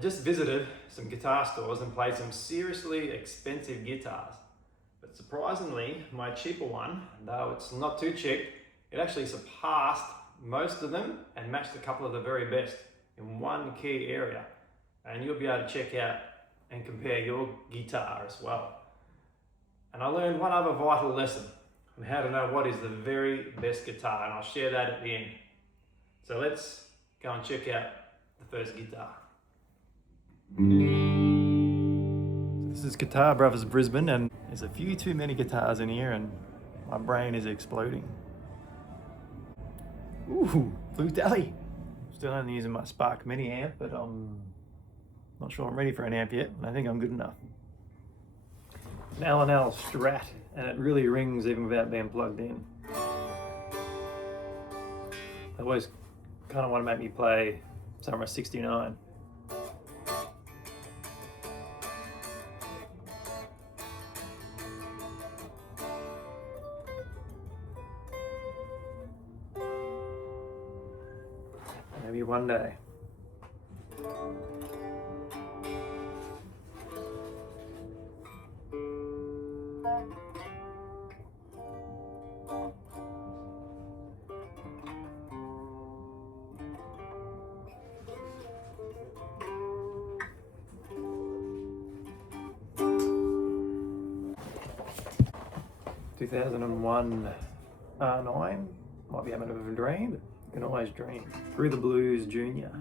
just visited some guitar stores and played some seriously expensive guitars. But surprisingly, my cheaper one, though it's not too cheap, it actually surpassed most of them and matched a couple of the very best in one key area. And you'll be able to check out and compare your guitar as well. And I learned one other vital lesson on how to know what is the very best guitar, and I'll share that at the end. So let's go and check out the first guitar. So this is Guitar Brothers Brisbane, and there's a few too many guitars in here and my brain is exploding. Ooh, Blue Dally. Still only using my Spark Mini amp, but I'm not sure I'm ready for an amp yet, and I think I'm good enough. An L&L Strat, and it really rings even without being plugged in. They always kind of want to make me play Summer 69. Maybe one day. (2001) R9, might be having a bit of a dream, but you can always dream. Through the Blues Junior.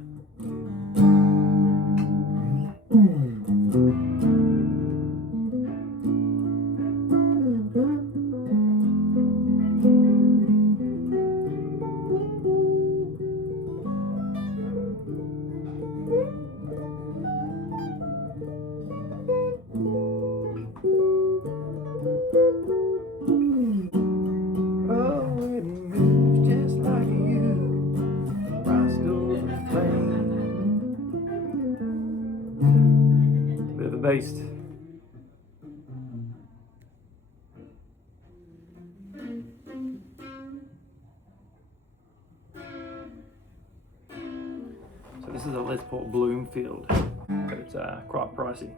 Beast. So this is a Les Paul Bloomfield, but it's quite pricey.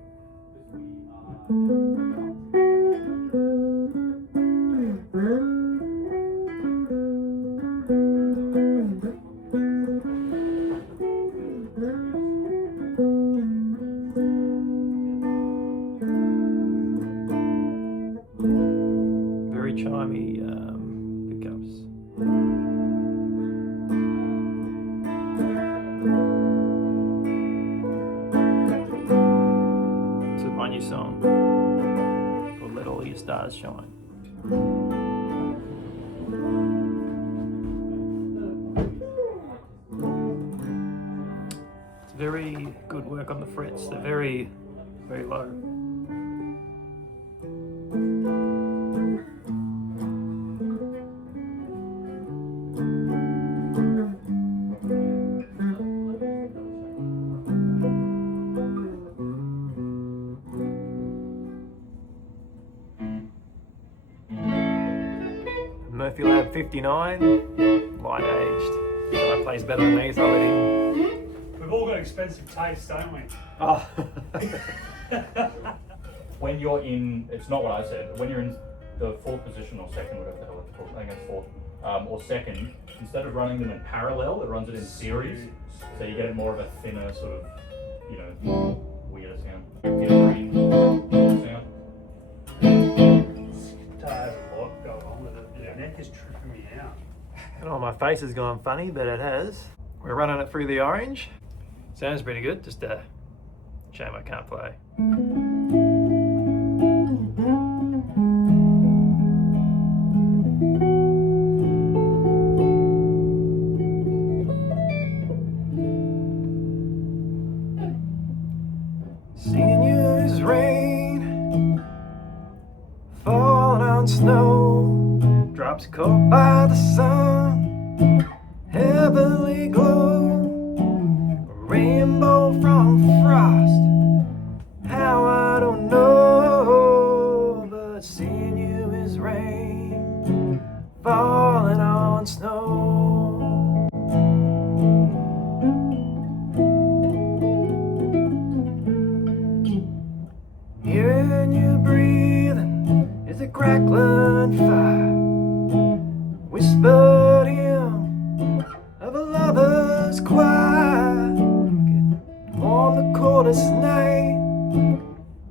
Chimey pickups. This is my new song called Let All Your Stars Shine. It's very good work on the frets. They're very, very low. Murphy Lab 59, light aged. That plays better than me, so I let him. We've all got expensive tastes, don't we? Oh. When you're in, it's not what I said, when you're in the fourth position or second, whatever the hell it's called, I think it's fourth, or second, instead of running them in parallel, it runs it in series, so you get more of a thinner sort of, you know, weirder sound. You get a green sound. There's a lot going on with it. Your neck is tripping me out. Oh, my face has gone funny, but it has. We're running it through the orange. Sounds pretty good, just a shame I can't play. Seeing you is rain, falling on snow, drops caught by the sun, heavenly glow, a rainbow from frost, how I don't know, but seeing you is rain, falling on snow. starless night,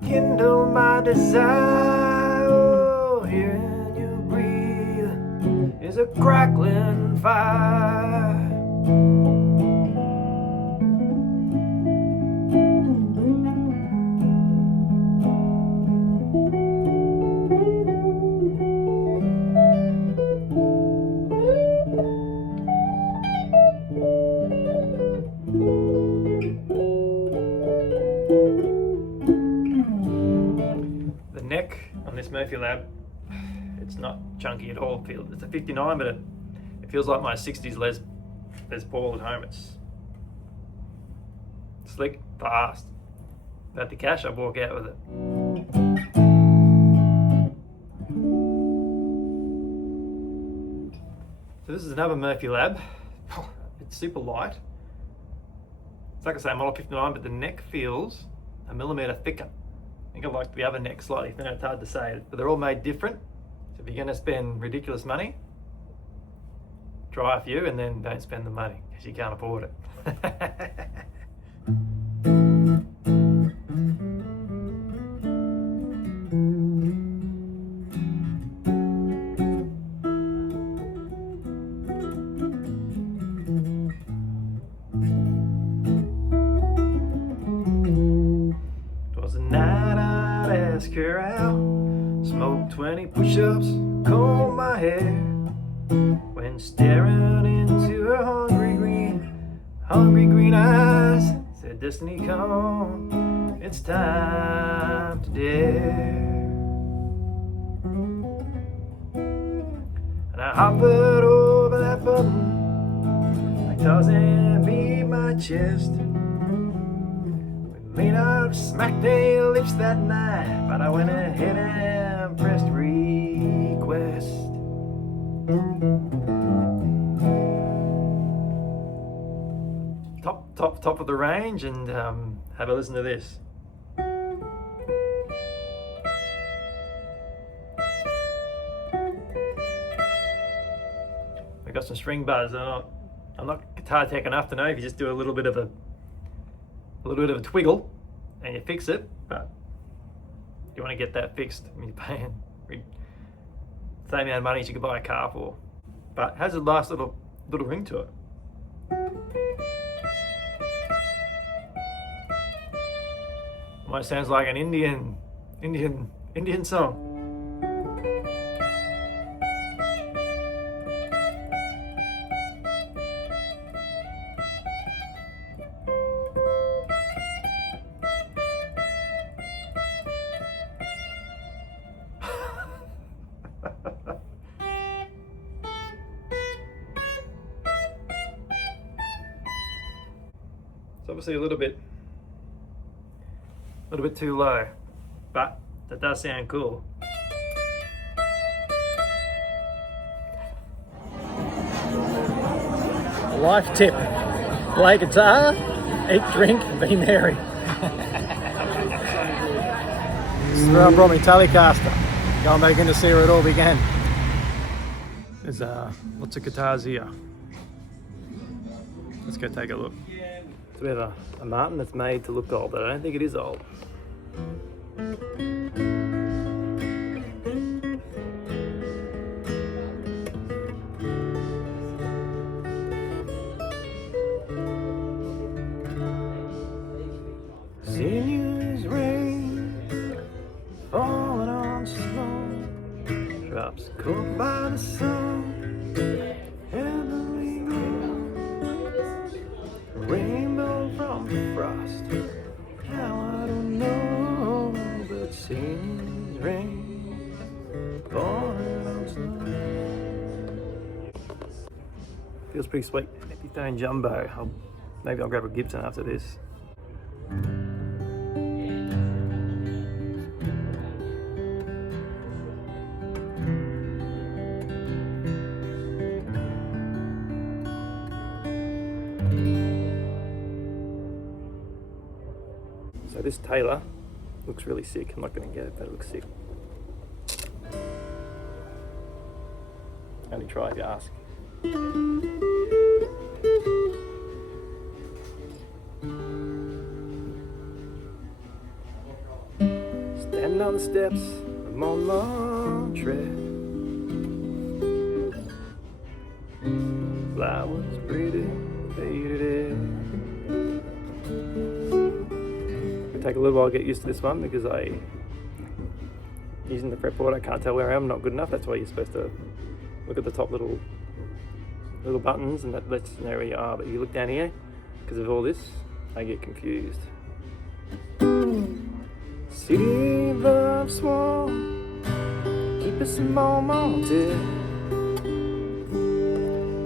kindle my desire. Oh, hearing you breathe is a crackling fire. The neck on this Murphy Lab, it's not chunky at all. It's a 59, but it feels like my 60s Les Paul at home. It's slick, fast. About the cash, I'd walk out with it. So this is another Murphy Lab. It's super light. It's like I say, model 59, but the neck feels a millimetre thicker. I think I like the other neck slightly thinner. It's hard to say, but they're all made different. So if you're going to spend ridiculous money, try a few and then don't spend the money because you can't afford it. Ask her out, smoke 20 push-ups, comb my hair. When staring into her hungry green eyes, said destiny come, it's time to dare. And I hovered over that button, like Tarzan beat my chest. May not have smacked their lips that night, but I went ahead and pressed request. Top of the range, and have a listen to this. We got some string buzz. I'm not guitar tech enough to know if you just do a little bit of a twiggle and you fix it, but you want to get that fixed when you're paying the same amount of money as you could buy a car for. But it has a nice little ring to it. Almost sounds like an Indian song. It's obviously a little bit too low, but that does sound cool. Life tip: play guitar, eat, drink, be merry. This is where I brought my Telecaster. Going back in to see where it all began. There's lots of guitars here. Let's go take a look. So we have a Martin that's made to look old, but I don't think it is old. Sinews rain, falling on snow, drops caught by the sun, heavenly glow, rainbow from the frost. Now I don't know, but sinews rain, falling on snow. Feels pretty sweet. Epiphone Jumbo. Maybe I'll grab a Gibson after this. So this Taylor looks really sick. I'm not going to get it, but it looks sick. Only try if you ask. down the steps of Montmartre. Flowers breathing, faded in. It'll take a little while to get used to this one because using the fretboard, I can't tell where I am, not good enough. That's why you're supposed to look at the top little buttons and that lets you know where you are. But if you look down here, because of all this, I get confused. City of Swan, keep us in Montmartre.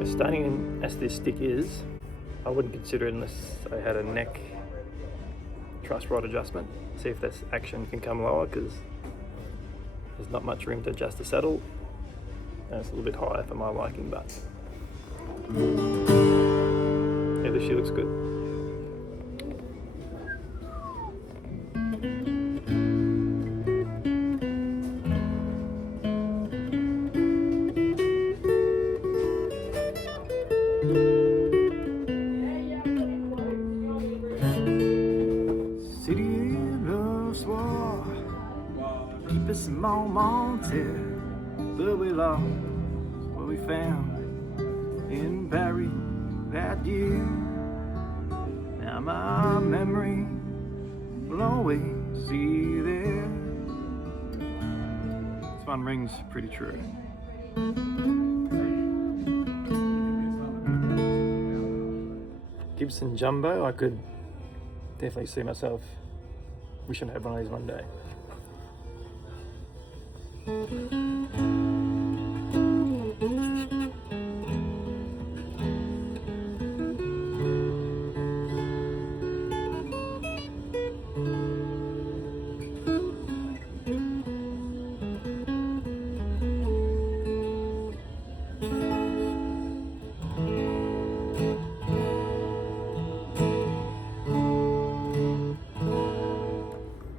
As stunning as this stick is, I wouldn't consider it unless I had a neck truss rod adjustment. See if this action can come lower, because there's not much room to adjust the saddle, and it's a little bit higher for my liking, but yeah, this shit looks good. City of Soir, keep us in Montmartre, but we lost what we found in Paris that year. Now my memory will always see there. This one rings pretty true. Gibson Jumbo, I could definitely see myself wishing I had one of these one day.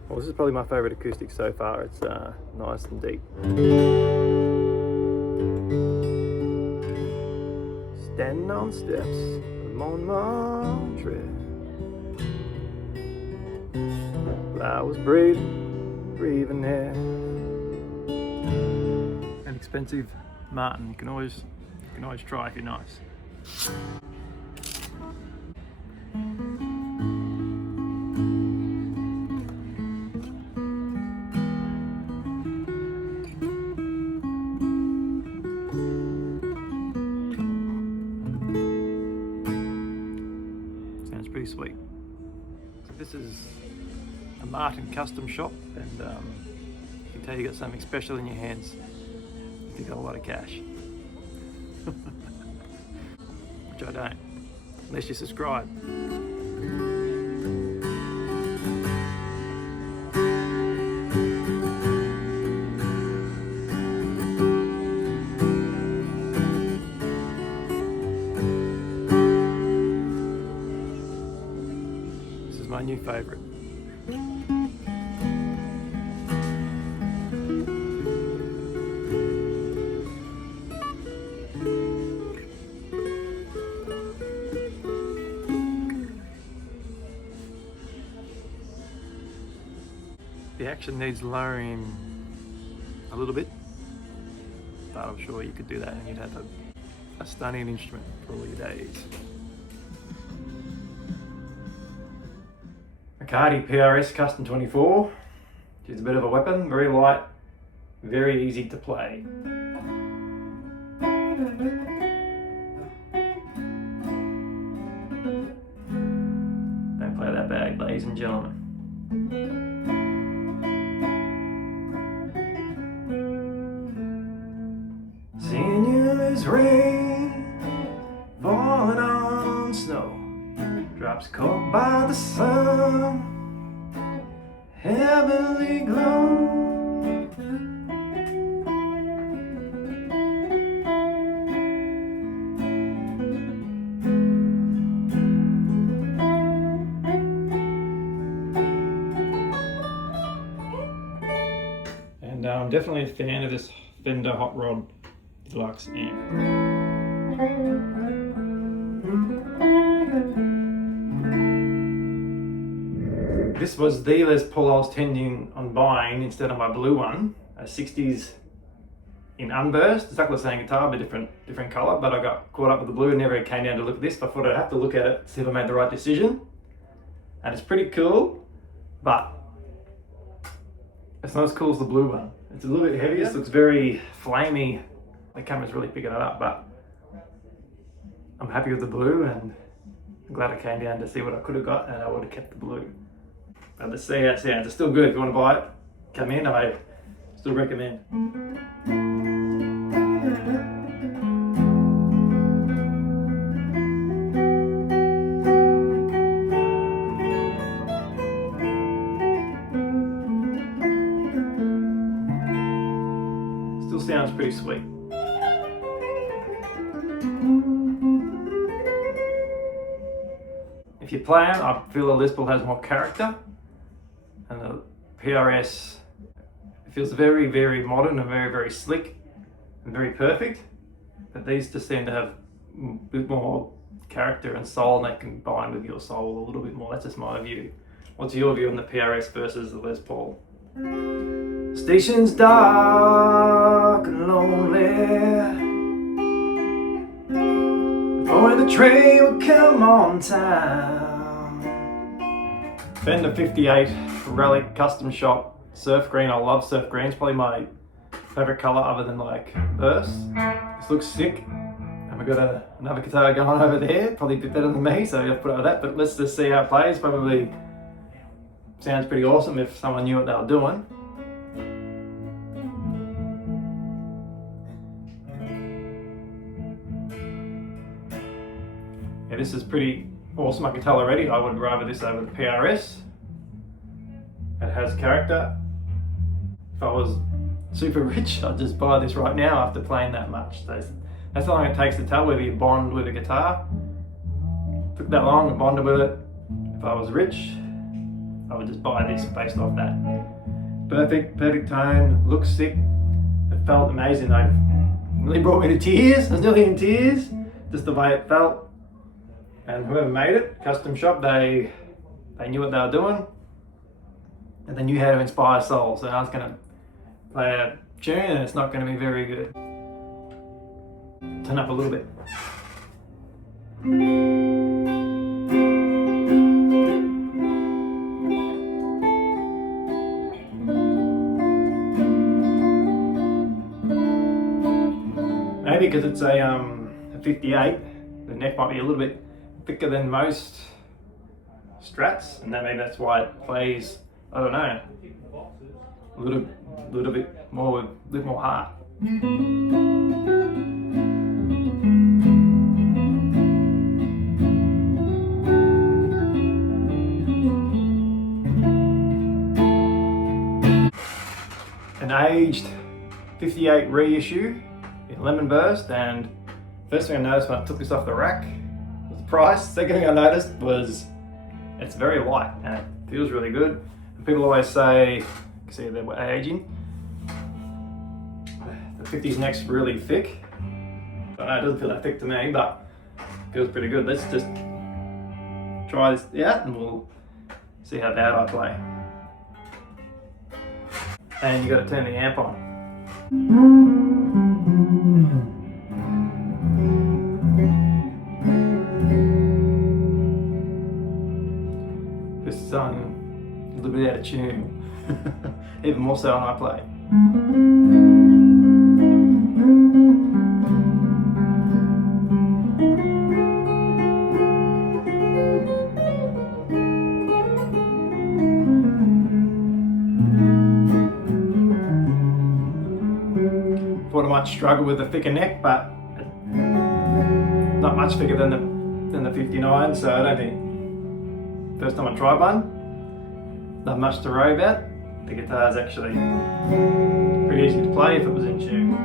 Well, this is probably my favourite acoustic so far. It's nice and deep. Standing on steps of Montmartre, flowers breathing air. An expensive Martin. You can always try if you're nice. Sounds pretty sweet. So this is a Martin custom shop, and I can tell you got something special in your hands if you got a lot of cash. Which I don't, unless you subscribe. This is my new favourite. The action needs lowering a little bit, but I'm sure you could do that and you'd have a stunning instrument for all your days. PRS Custom 24. It's a bit of a weapon, very light, very easy to play. Don't play that bag, ladies and gentlemen. Sinuous rain falling on snow, drops caught by the sun, heavily glow. And I'm definitely a fan of this Fender Hot Rod Deluxe amp. This was the Les Paul I was tending on buying instead of my blue one, a 60s in unburst, exactly the same guitar but different colour, but I got caught up with the blue and never came down to look at this, but I thought I'd have to look at it, see if I made the right decision. And it's pretty cool, but it's not as cool as the blue one. It's a little bit heavier, so looks very flamey. The camera's really picking it up, but I'm happy with the blue and I'm glad I came down to see what I could have got, and I would have kept the blue. But let's see how it sounds. It's still good. If you want to buy it, come in. I still recommend. Still sounds pretty sweet. If you're playing, I feel the Les Paul has more character, and the PRS feels very, very modern and very, very slick and very perfect. But these just seem to have a bit more character and soul, and they combine with your soul a little bit more. That's just my view. What's your view on the PRS versus the Les Paul? Station's dark and lonely. Oh, the train will come on time. Fender 58 Relic Custom Shop Surf Green. I love surf green. It's probably my favourite colour other than like burst. This looks sick. And we've got another guitar going over there, probably a bit better than me, so I'll put up with that. But let's just see how it plays. Probably sounds pretty awesome if someone knew what they were doing. Yeah, this is pretty awesome. I can tell already I would rather this over the PRS. It has character. If I was super rich, I'd just buy this right now after playing that much. That's how long it takes to tell whether you bond with a guitar. Took that long and bonded with it. If I was rich, I would just buy this based off that. Perfect tone, looks sick. It felt amazing. It really brought me to tears. I was nearly in tears, just the way it felt. And whoever made it, custom shop, they knew what they were doing, and they knew how to inspire souls. So I was going to play a tune and it's not going to be very good. Turn up a little bit. Maybe because it's a 58, the neck might be a little bit thicker than most Strats, and maybe that's why it plays, I don't know, a little bit more with a little more heart. An aged 58 reissue in lemon burst, and first thing I noticed when I took this off the rack was the price. Second thing I noticed was it's very light and it feels really good. And people always say, you can see that we're aging, the 50's neck's really thick. I don't know, it doesn't feel that thick to me, but it feels pretty good. Let's just try this out and we'll see how bad I play. And you got to turn the amp on. This is a little bit out of tune, even more so when I play. Thought I might struggle with the thicker neck, but not much thicker than the 59, so I don't think. First time I tried one, not much to worry about. The guitar's actually pretty easy to play if it was in tune.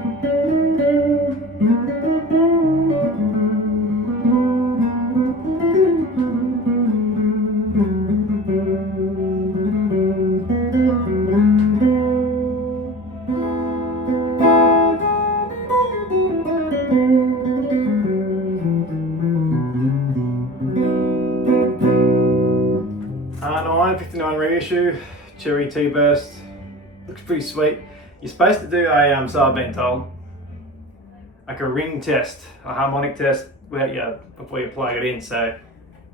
1959 reissue, cherry T-burst, looks pretty sweet. You're supposed to do a, so I've been told, like a ring test, a harmonic test before you plug it in. So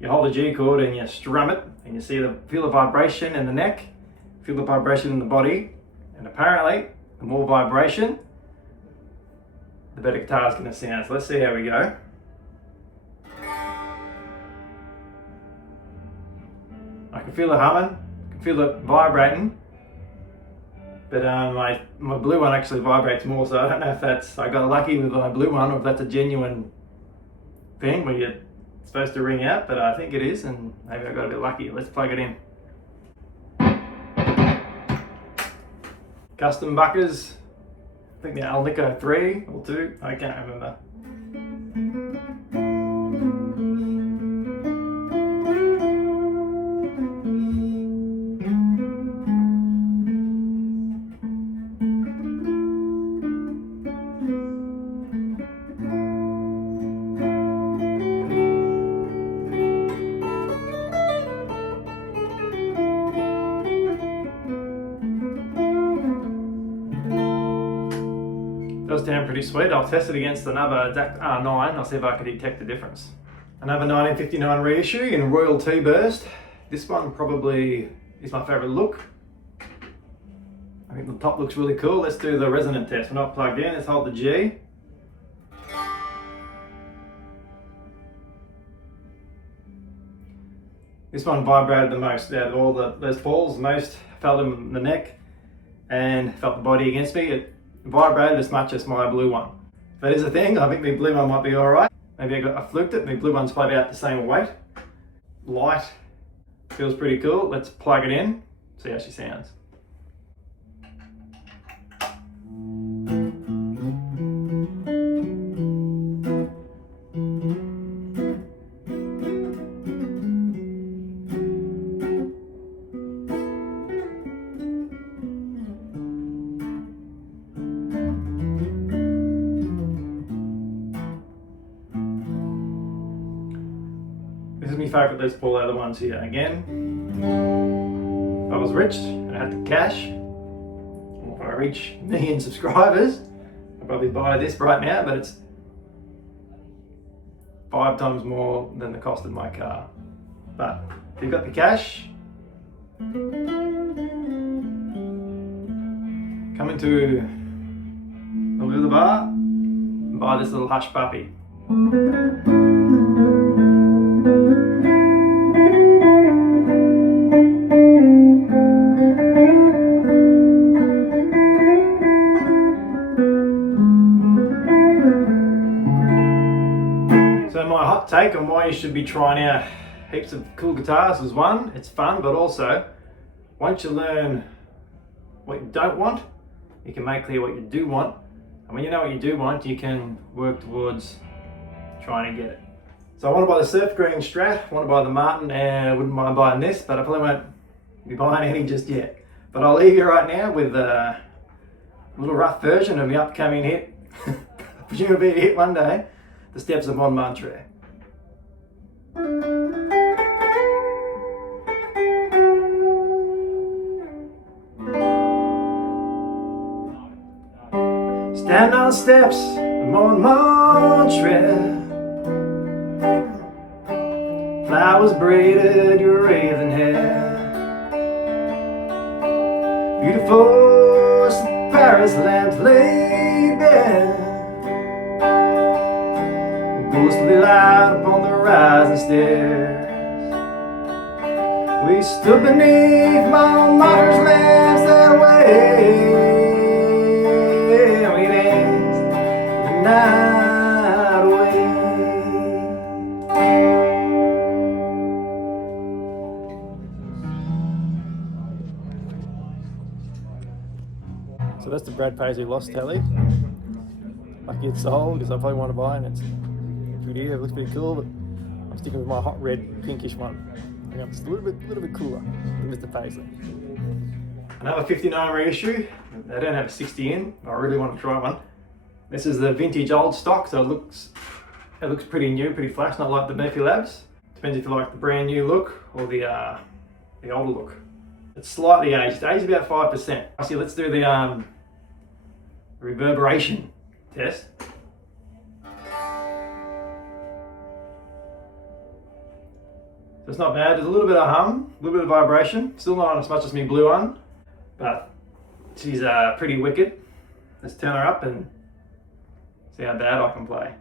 you hold the G chord and you strum it, and you feel the vibration in the neck, feel the vibration in the body, and apparently the more vibration, the better guitar is going to sound. So let's see how we go. I can feel it humming, I can feel it vibrating, but my blue one actually vibrates more, so I don't know if I got lucky with my blue one or if that's a genuine thing where you're supposed to ring out, but I think it is, and maybe I got a bit lucky. Let's plug it in. Custom buckers, I think the Alnico 3 or 2, I can't remember. Does sound pretty sweet. I'll test it against another DAC R9. I'll see if I can detect the difference. Another 1959 reissue in Royal T-burst. This one probably is my favourite look. I think the top looks really cool. Let's do the resonant test. We're not plugged in. Let's hold the G. This one vibrated the most out of all the Les Pauls. Most felt in the neck and felt the body against me. It vibrated as much as my blue one. If that is a thing, I think the blue one might be alright. Maybe I fluked it. The blue one's probably about the same weight. Light, feels pretty cool. Let's plug it in, see how she sounds. This is my favourite Les Paul out of the ones here. Again, if I was rich and I had the cash, or if I reach 1 million subscribers, I'd probably buy this right now, but it's 5 times more than the cost of my car. But if you've got the cash, come into the Lula Bar and buy this little hush puppy. So my hot take on why you should be trying out heaps of cool guitars is, one, it's fun, but also once you learn what you don't want, you can make clear what you do want. And when you know what you do want, you can work towards trying to get it. So I want to buy the Surf Green Strat, I want to buy the Martin, and I wouldn't mind buying this, but I probably won't be buying any just yet. But I'll leave you right now with a little rough version of the upcoming hit, presumably a hit one day, The Steps of Montmartre. Stand on steps of Montmartre, flowers braided your raven hair, beautiful as the Paris lamps laid bare, ghostly light upon the rising stairs. We stood beneath Montmartre's lamps that way. We danced the night away. So that's the Brad Paisley Lost Telly. Lucky it's sold because I probably want to buy it, and it's pretty, it looks pretty cool, but I'm sticking with my hot red pinkish one. I think it's a little bit cooler than Mr. Paisley. Another 59 reissue. They don't have a 60 in, but I really want to try one. This is the vintage old stock, so it looks pretty new, pretty flash, not like the Murphy Labs. Depends if you like the brand new look or the the older look. It's slightly aged. It's aged about 5%. Actually, let's do the reverberation test. So it's not bad. There's a little bit of hum, a little bit of vibration. Still not as much as my blue one, but she's pretty wicked. Let's turn her up and see how bad I can play.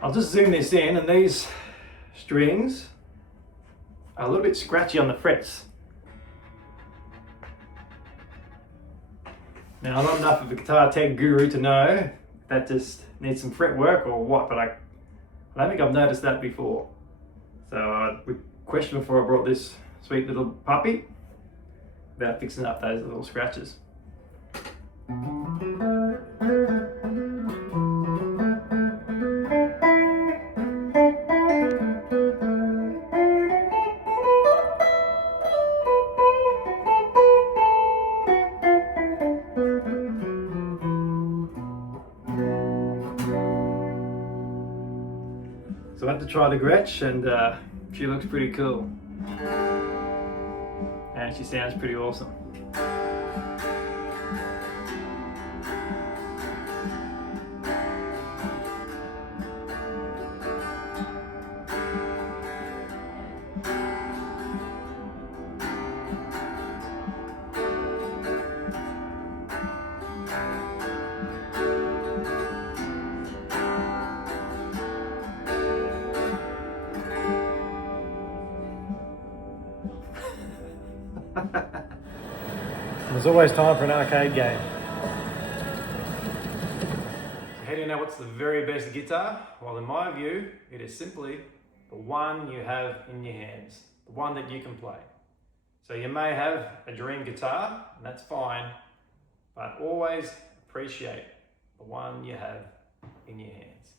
I'll just zoom this in, and these strings are a little bit scratchy on the frets. Now, I'm not enough of a guitar tech guru to know if that just needs some fret work or what, but I don't think I've noticed that before. So I would question before I brought this sweet little puppy about fixing up those little scratches. So I had to try the Gretchen, and she looks pretty cool. And she sounds pretty awesome. There's always time for an arcade game. So how do you know what's the very best guitar? Well, in my view, it is simply the one you have in your hands, the one that you can play. So you may have a dream guitar, and that's fine, but always appreciate the one you have in your hands.